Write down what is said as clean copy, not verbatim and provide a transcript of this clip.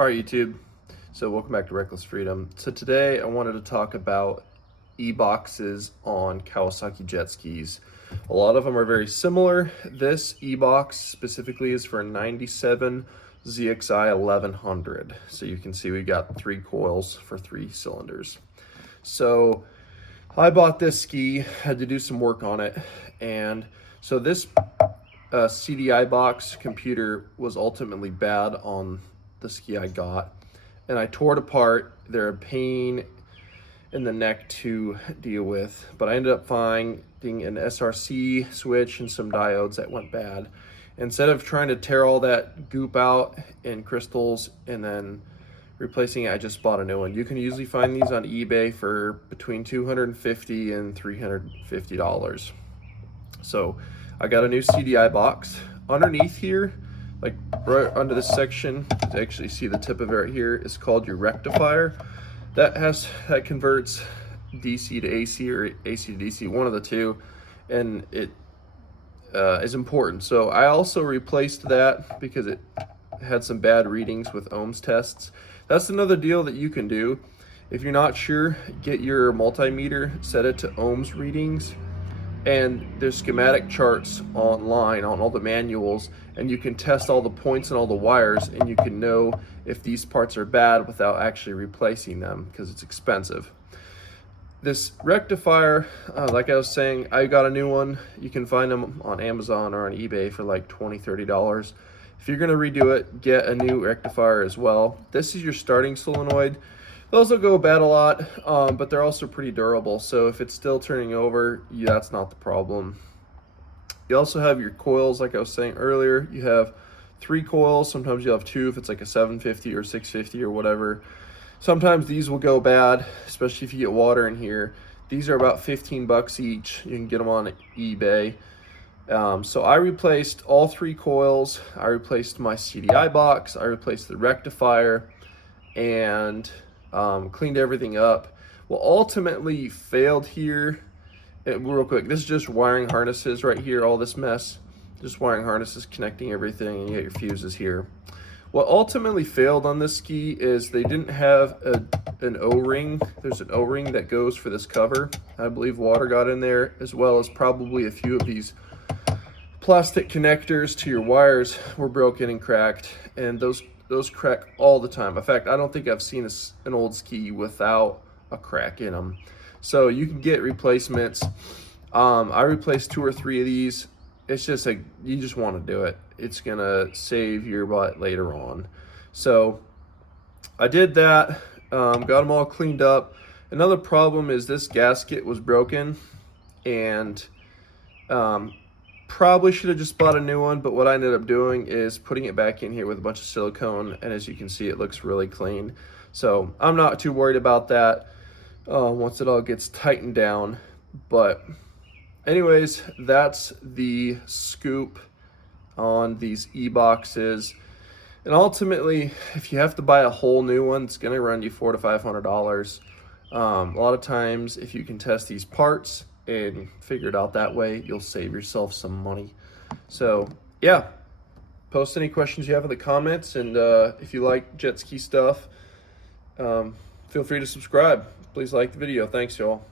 All right, YouTube. So welcome back to Reckless Freedom. So today I wanted to talk about e-boxes on Kawasaki jet skis. A lot of them are very similar. This e-box specifically is for a 97 ZXI 1100. So you can see we got 3 coils for 3 cylinders. So I bought this ski, had to do some work on it, and so this CDI box computer was ultimately bad on the ski I got, and I tore it apart. They're a pain in the neck to deal with, but I ended up finding an SRC switch and some diodes that went bad. Instead of trying to tear all that goop out in crystals and then replacing it, I just bought a new one. You can usually find these on eBay for between $250 and $350. So I got a new CDI box. Underneath here, like right under this section, to actually see the tip of it right here, is called your rectifier. That converts DC to AC or AC to DC, one of the two, and it is important. So I also replaced that because it had some bad readings with ohms tests. That's another deal that you can do. If you're not sure, get your multimeter, set it to ohms readings, and there's schematic charts online on all the manuals, and you can test all the points and all the wires, and you can know if these parts are bad without actually replacing them because it's expensive. This rectifier, like I was saying, I got a new one. You can find them on Amazon or on eBay for like $20-$30. If you're going to redo it, get a new rectifier as well. This is your starting solenoid. Those will go bad a lot, but they're also pretty durable. So if it's still turning over, that's not the problem. You also have your coils, like I was saying earlier. You have 3 coils. Sometimes you have 2 if it's like a 750 or 650 or whatever. Sometimes these will go bad, especially if you get water in here. These are about 15 bucks each. You can get them on eBay. So I replaced all 3 coils. I replaced my CDI box. I replaced the rectifier and cleaned everything up. Well, ultimately failed here. Real quick, this is just wiring harnesses right here, all this mess. Just wiring harnesses connecting everything, and you get your fuses here. What ultimately failed on this ski is they didn't have an O-ring. There's an O-ring that goes for this cover. I believe water got in there, as well as probably a few of these plastic connectors to your wires were broken and cracked, and those crack all the time. In fact, I don't think I've seen an old ski without a crack in them. So you can get replacements. I replaced 2 or 3 of these. It's just like, you just want to do it. It's gonna save your butt later on. So I did that, got them all cleaned up. Another problem is this gasket was broken, and probably should have just bought a new one, but what I ended up doing is putting it back in here with a bunch of silicone, and as you can see, it looks really clean. So I'm not too worried about that once it all gets tightened down. But anyways, that's the scoop on these e-boxes. And ultimately, if you have to buy a whole new one, it's going to run you $400 to $500. A lot of times, if you can test these parts and figure it out that way, you'll save yourself some money. So yeah, post any questions you have in the comments, and if you like jet ski stuff, feel free to subscribe. Please like the video. Thanks, y'all.